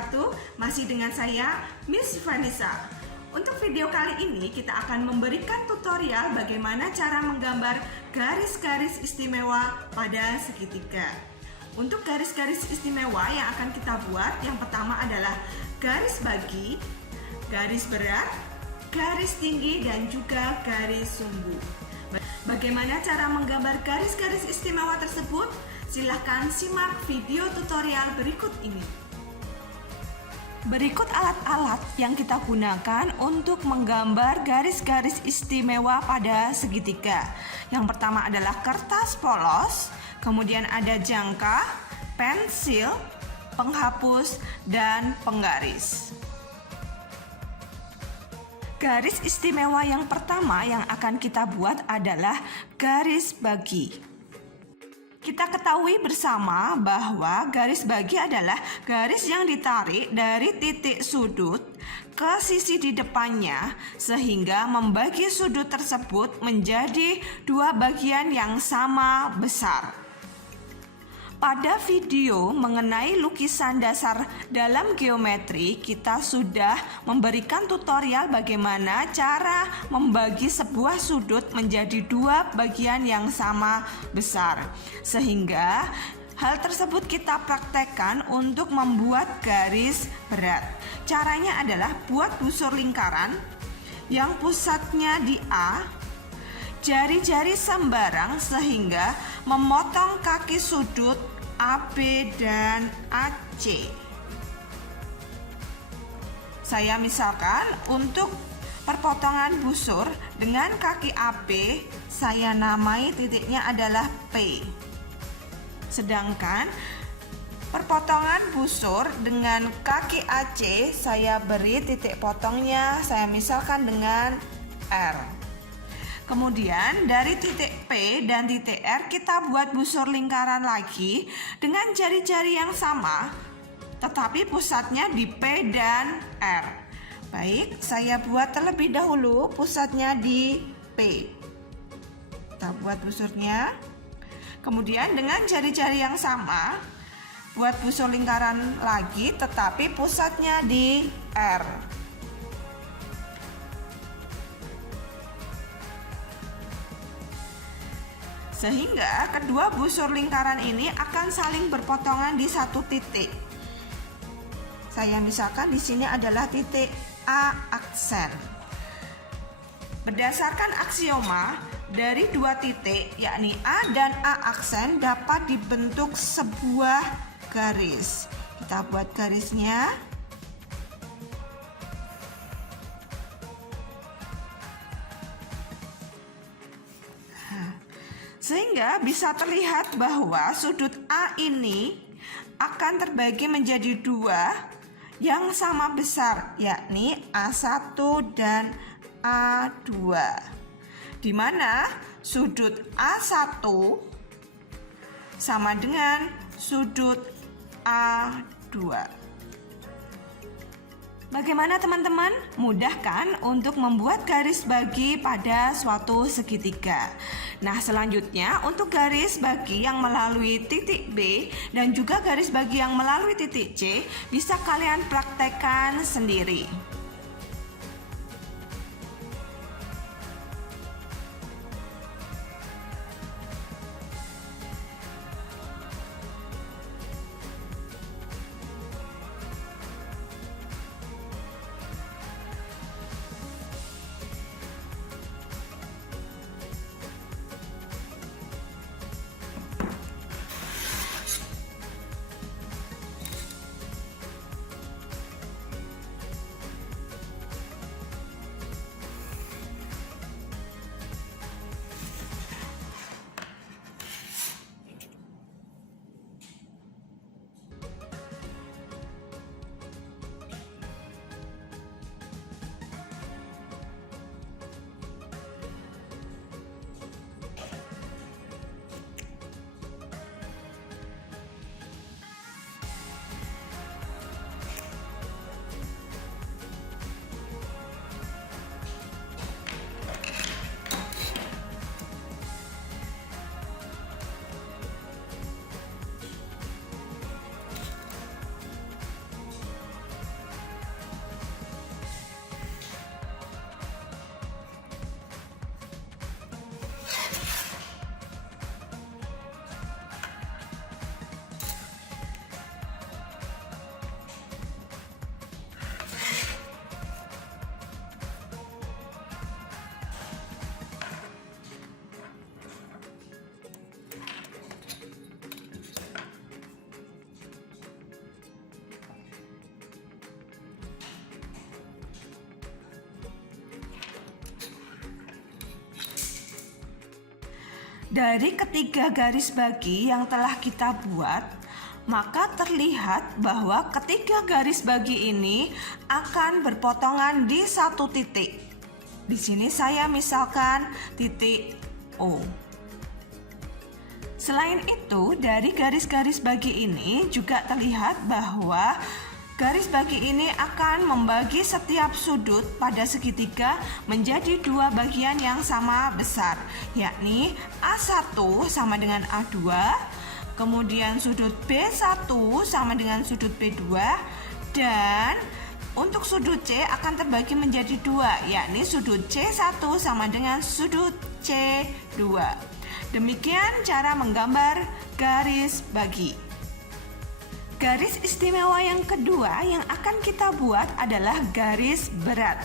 wabarakatuh. Masih dengan saya, Miss Vanessa. Untuk video kali ini kita akan memberikan tutorial bagaimana cara menggambar garis-garis istimewa pada segitiga. Untuk garis-garis istimewa yang akan kita buat, yang pertama adalah garis bagi, garis berat, garis tinggi, dan juga garis sumbu. Bagaimana cara menggambar garis-garis istimewa tersebut? Silahkan simak video tutorial berikut ini. Berikut alat-alat yang kita gunakan untuk menggambar garis-garis istimewa pada segitiga. Yang pertama adalah kertas polos, kemudian ada jangka, pensil, penghapus, dan penggaris. Garis istimewa yang pertama yang akan kita buat adalah garis bagi. Kita ketahui bersama bahwa garis bagi adalah garis yang ditarik dari titik sudut ke sisi di depannya sehingga membagi sudut tersebut menjadi dua bagian yang sama besar. Pada video mengenai lukisan dasar dalam geometri, kita sudah memberikan tutorial bagaimana cara membagi sebuah sudut menjadi dua bagian yang sama besar. Sehingga hal tersebut kita praktekkan untuk membuat garis berat. Caranya adalah buat busur lingkaran yang pusatnya di A, jari-jari sembarang sehingga memotong kaki sudut AB dan AC. Saya misalkan untuk perpotongan busur dengan kaki AB, saya namai titiknya adalah P. Sedangkan perpotongan busur dengan kaki AC, saya beri titik potongnya, saya misalkan dengan R. Kemudian dari titik P dan titik R kita buat busur lingkaran lagi dengan jari-jari yang sama, tetapi pusatnya di P dan R. Baik, saya buat terlebih dahulu pusatnya di P. Kita buat busurnya. Kemudian dengan jari-jari yang sama, buat busur lingkaran lagi, tetapi pusatnya di R. Sehingga kedua busur lingkaran ini akan saling berpotongan di satu titik. Saya misalkan di sini adalah titik A aksen. Berdasarkan aksioma, dari dua titik yakni A dan A aksen dapat dibentuk sebuah garis. Kita buat garisnya. Sehingga bisa terlihat bahwa sudut A ini akan terbagi menjadi dua yang sama besar, yakni A1 dan A2. Di mana sudut A1 sama dengan sudut A2. Bagaimana teman-teman? Mudah kan untuk membuat garis bagi pada suatu segitiga? Nah, selanjutnya untuk garis bagi yang melalui titik B dan juga garis bagi yang melalui titik C bisa kalian praktekkan sendiri. Dari ketiga garis bagi yang telah kita buat, maka terlihat bahwa ketiga garis bagi ini akan berpotongan di satu titik. Di sini saya misalkan titik O. Selain itu, dari garis-garis bagi ini juga terlihat bahwa garis bagi ini akan membagi setiap sudut pada segitiga menjadi dua bagian yang sama besar, yakni A1 sama dengan A2, kemudian sudut B1 sama dengan sudut B2, dan untuk sudut C akan terbagi menjadi dua, yakni sudut C1 sama dengan sudut C2. Demikian cara menggambar garis bagi. Garis istimewa yang kedua yang akan kita buat adalah garis berat.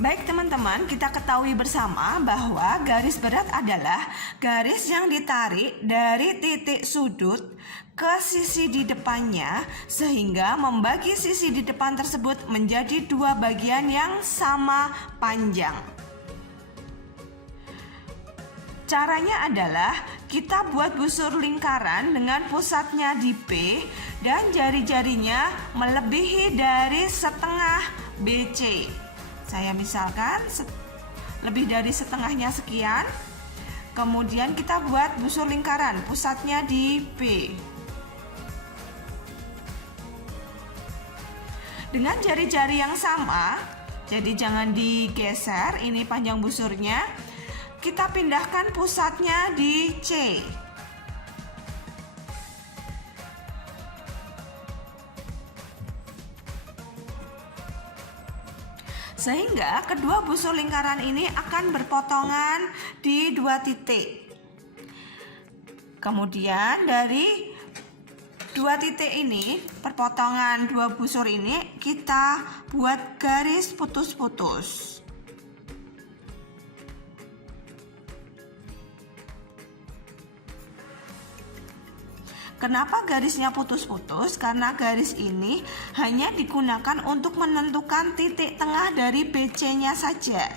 Baik teman-teman, kita ketahui bersama bahwa garis berat adalah garis yang ditarik dari titik sudut ke sisi di depannya sehingga membagi sisi di depan tersebut menjadi dua bagian yang sama panjang. Caranya adalah kita buat busur lingkaran dengan pusatnya di P dan jari-jarinya melebihi dari setengah BC. Saya misalkan lebih dari setengahnya sekian. Kemudian kita buat busur lingkaran, pusatnya di P. Dengan jari-jari yang sama, jadi jangan digeser, ini panjang busurnya. Kita pindahkan pusatnya di C. Sehingga kedua busur lingkaran ini akan berpotongan di dua titik. Kemudian dari dua titik ini, perpotongan dua busur ini, kita buat garis putus-putus. Kenapa garisnya putus-putus? Karena garis ini hanya digunakan untuk menentukan titik tengah dari BC-nya saja.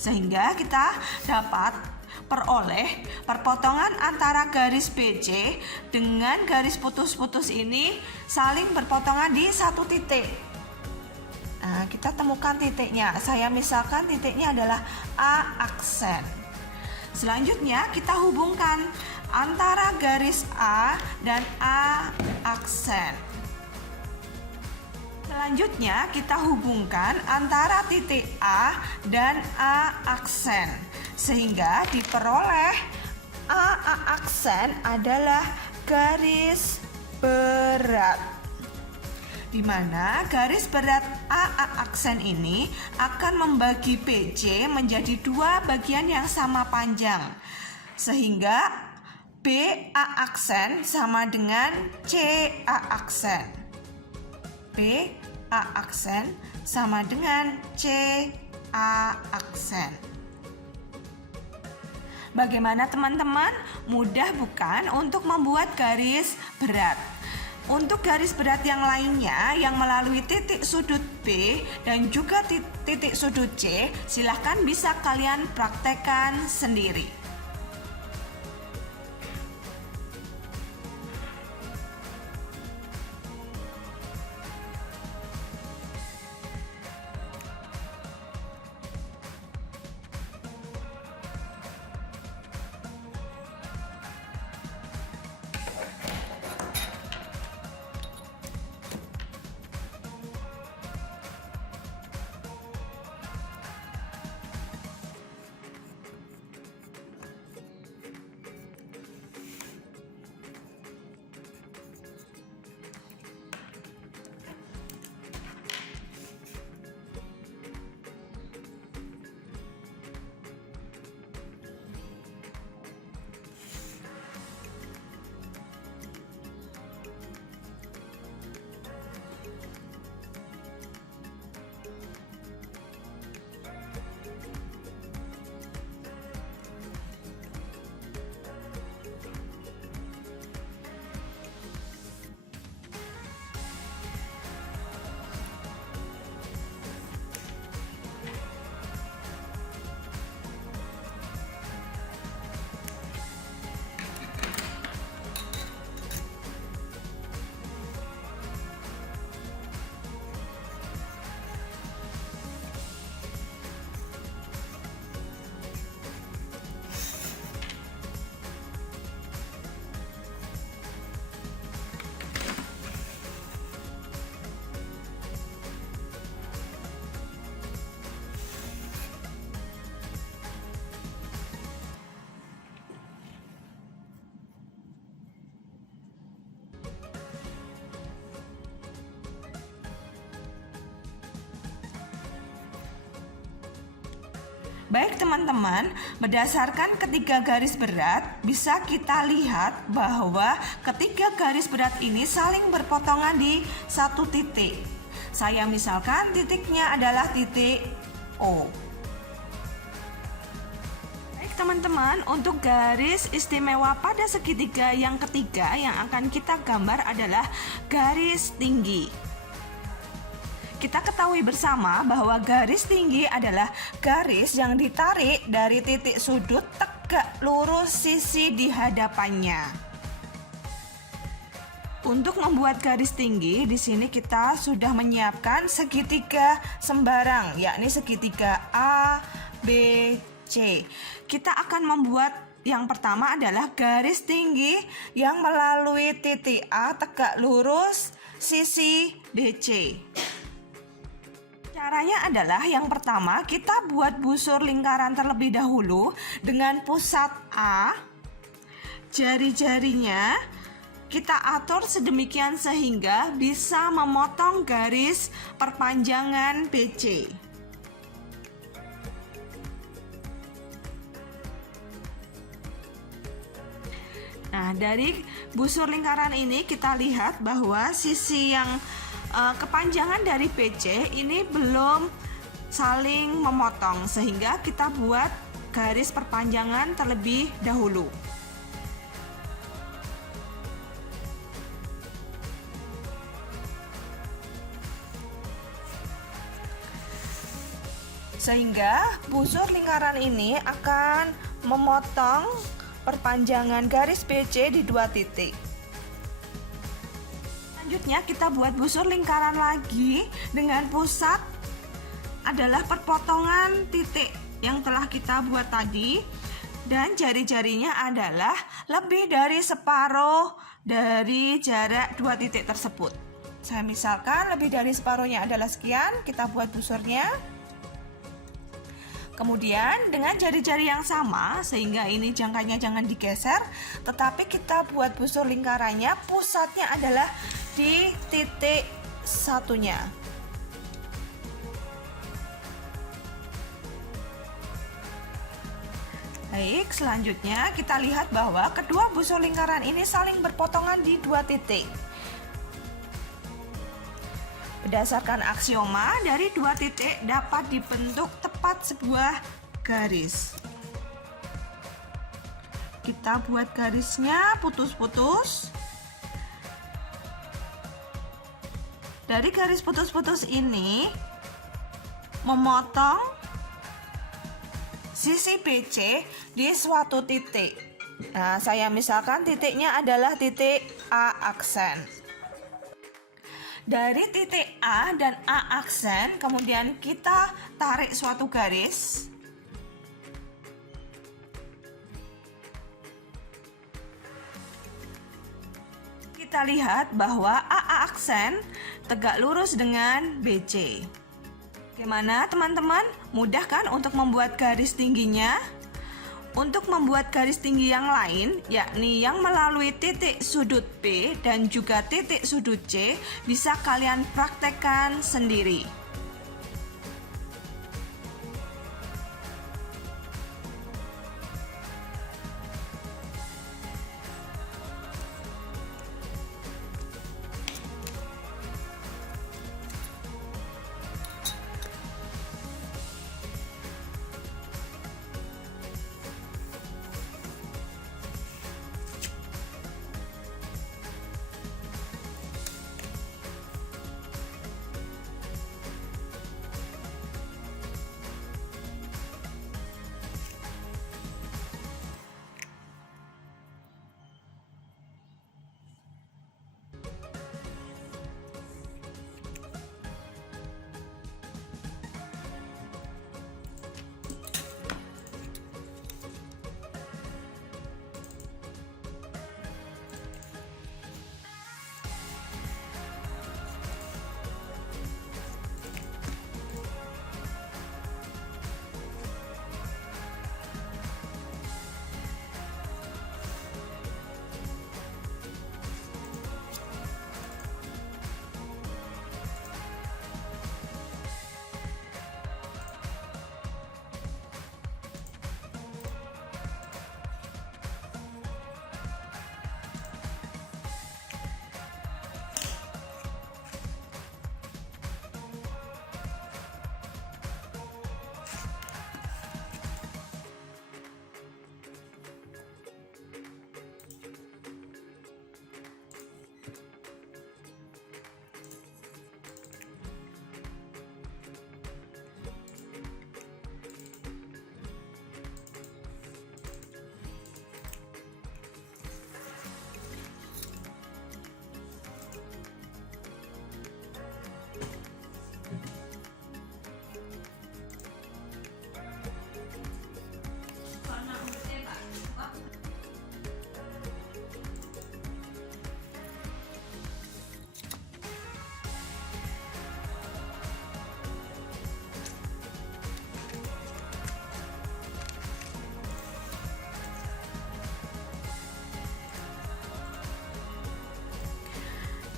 Sehingga kita dapat peroleh perpotongan antara garis BC dengan garis putus-putus ini saling berpotongan di satu titik. Nah, kita temukan titiknya. Saya misalkan titiknya adalah A aksen. Selanjutnya kita hubungkan antara garis A dan A aksen. Selanjutnya kita hubungkan antara titik A dan A aksen sehingga diperoleh A aksen adalah garis berat, di mana garis berat A aksen ini akan membagi BC menjadi dua bagian yang sama panjang, sehingga BA aksen sama dengan CA aksen. BA aksen sama dengan CA aksen. Bagaimana teman-teman? Mudah bukan untuk membuat garis berat? Untuk garis berat yang lainnya yang melalui titik sudut B dan juga titik sudut C, silahkan bisa kalian praktekkan sendiri. Baik teman-teman, berdasarkan ketiga garis berat, bisa kita lihat bahwa ketiga garis berat ini saling berpotongan di satu titik. Saya misalkan titiknya adalah titik O. Baik teman-teman, untuk garis istimewa pada segitiga yang ketiga yang akan kita gambar adalah garis tinggi. Kita ketahui bersama bahwa garis tinggi adalah garis yang ditarik dari titik sudut tegak lurus sisi di hadapannya. Untuk membuat garis tinggi, di sini kita sudah menyiapkan segitiga sembarang, yakni segitiga A, B, C. Kita akan membuat yang pertama adalah garis tinggi yang melalui titik A tegak lurus sisi BC. Caranya adalah yang pertama kita buat busur lingkaran terlebih dahulu dengan pusat A. Jari-jarinya kita atur sedemikian sehingga bisa memotong garis perpanjangan BC. Nah, dari busur lingkaran ini kita lihat bahwa sisi yang kepanjangan dari BC ini belum saling memotong, sehingga kita buat garis perpanjangan terlebih dahulu. Sehingga busur lingkaran ini akan memotong perpanjangan garis BC di dua titik. Selanjutnya kita buat busur lingkaran lagi dengan pusat adalah perpotongan titik yang telah kita buat tadi, dan jari-jarinya adalah lebih dari separuh dari jarak dua titik tersebut. Saya misalkan lebih dari separuhnya adalah sekian, kita buat busurnya. Kemudian dengan jari-jari yang sama, sehingga ini jangkanya jangan digeser, tetapi kita buat busur lingkarannya, pusatnya adalah di titik satunya. Baik, selanjutnya kita lihat bahwa kedua busur lingkaran ini saling berpotongan di dua titik. Berdasarkan aksioma, dari dua titik dapat dibentuk tepat sebuah garis. Kita buat garisnya putus-putus. Dari garis putus-putus ini memotong sisi BC di suatu titik. Nah, saya misalkan titiknya adalah titik A aksen. Dari titik A dan A aksen, kemudian kita tarik suatu garis. Kita lihat bahwa A aksen tegak lurus dengan BC. Bagaimana teman-teman? Mudah kan untuk membuat garis tingginya? Untuk membuat garis tinggi yang lain, yakni yang melalui titik sudut B dan juga titik sudut C, bisa kalian praktekkan sendiri.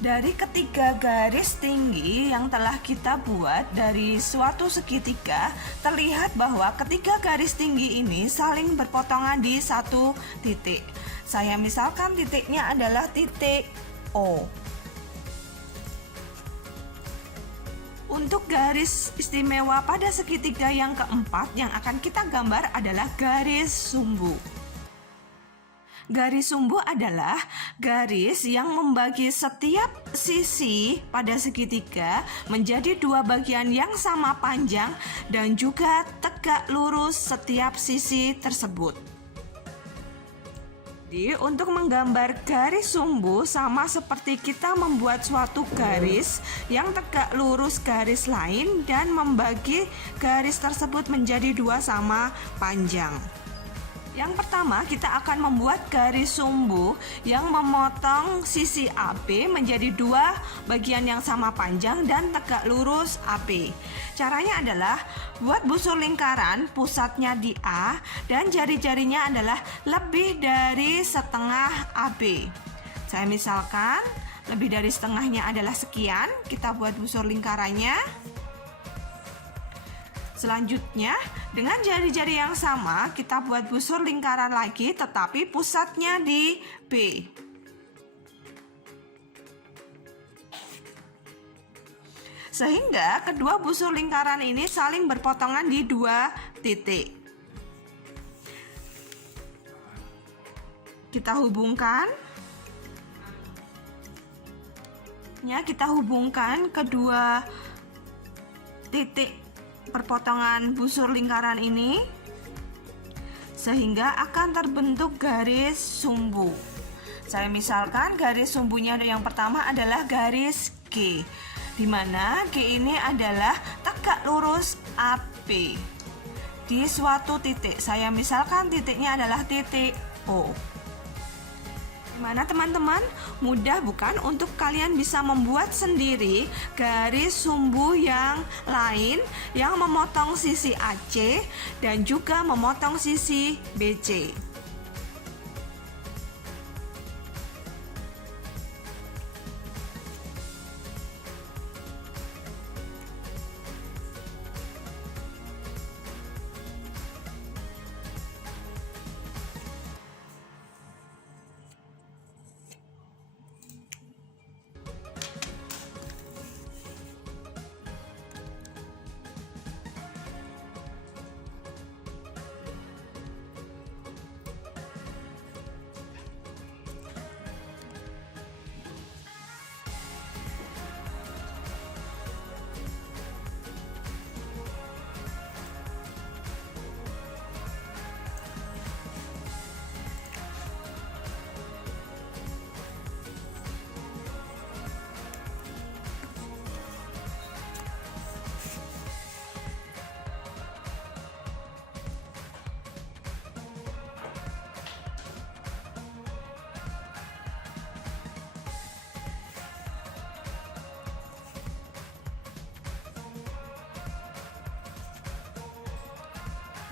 Dari ketiga garis tinggi yang telah kita buat dari suatu segitiga, terlihat bahwa ketiga garis tinggi ini saling berpotongan di satu titik. Saya misalkan titiknya adalah titik O. Untuk garis istimewa pada segitiga yang keempat yang akan kita gambar adalah garis sumbu. Garis sumbu adalah garis yang membagi setiap sisi pada segitiga menjadi dua bagian yang sama panjang dan juga tegak lurus setiap sisi tersebut. Jadi, untuk menggambar garis sumbu sama seperti kita membuat suatu garis yang tegak lurus garis lain dan membagi garis tersebut menjadi dua sama panjang. Yang pertama, kita akan membuat garis sumbu yang memotong sisi AB menjadi dua bagian yang sama panjang dan tegak lurus AB. Caranya adalah buat busur lingkaran, pusatnya di A dan jari-jarinya adalah lebih dari setengah AB. Saya misalkan lebih dari setengahnya adalah sekian, kita buat busur lingkarannya. Selanjutnya, dengan jari-jari yang sama, kita buat busur lingkaran lagi, tetapi pusatnya di B. Sehingga kedua busur lingkaran ini saling berpotongan di dua titik. Kita hubungkan. Kita hubungkan kedua titik perpotongan busur lingkaran ini sehingga akan terbentuk garis sumbu. Saya misalkan garis sumbunya yang pertama adalah garis G, di mana G ini adalah tegak lurus AB di suatu titik. Saya misalkan titiknya adalah titik O. Gimana teman-teman? Mudah bukan untuk kalian bisa membuat sendiri garis sumbu yang lain yang memotong sisi AC dan juga memotong sisi BC.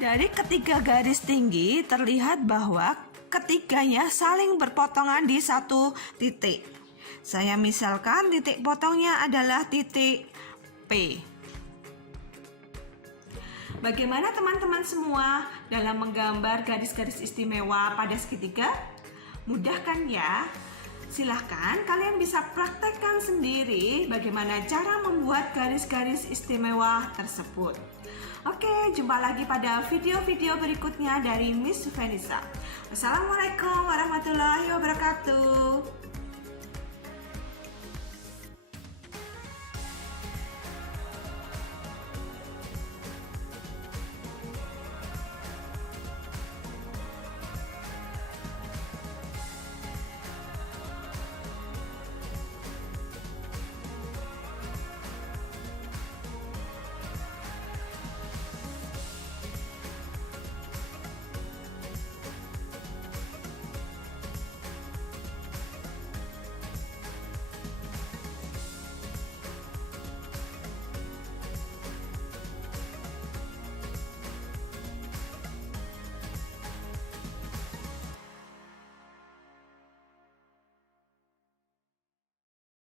Dari ketiga garis tinggi terlihat bahwa ketiganya saling berpotongan di satu titik. Saya misalkan titik potongnya adalah titik P. Bagaimana teman-teman semua dalam menggambar garis-garis istimewa pada segitiga? Mudah kan ya? Silahkan kalian bisa praktekkan sendiri bagaimana cara membuat garis-garis istimewa tersebut. Oke, jumpa lagi pada video-video berikutnya dari Miss Vanessa. Wassalamualaikum warahmatullahi wabarakatuh.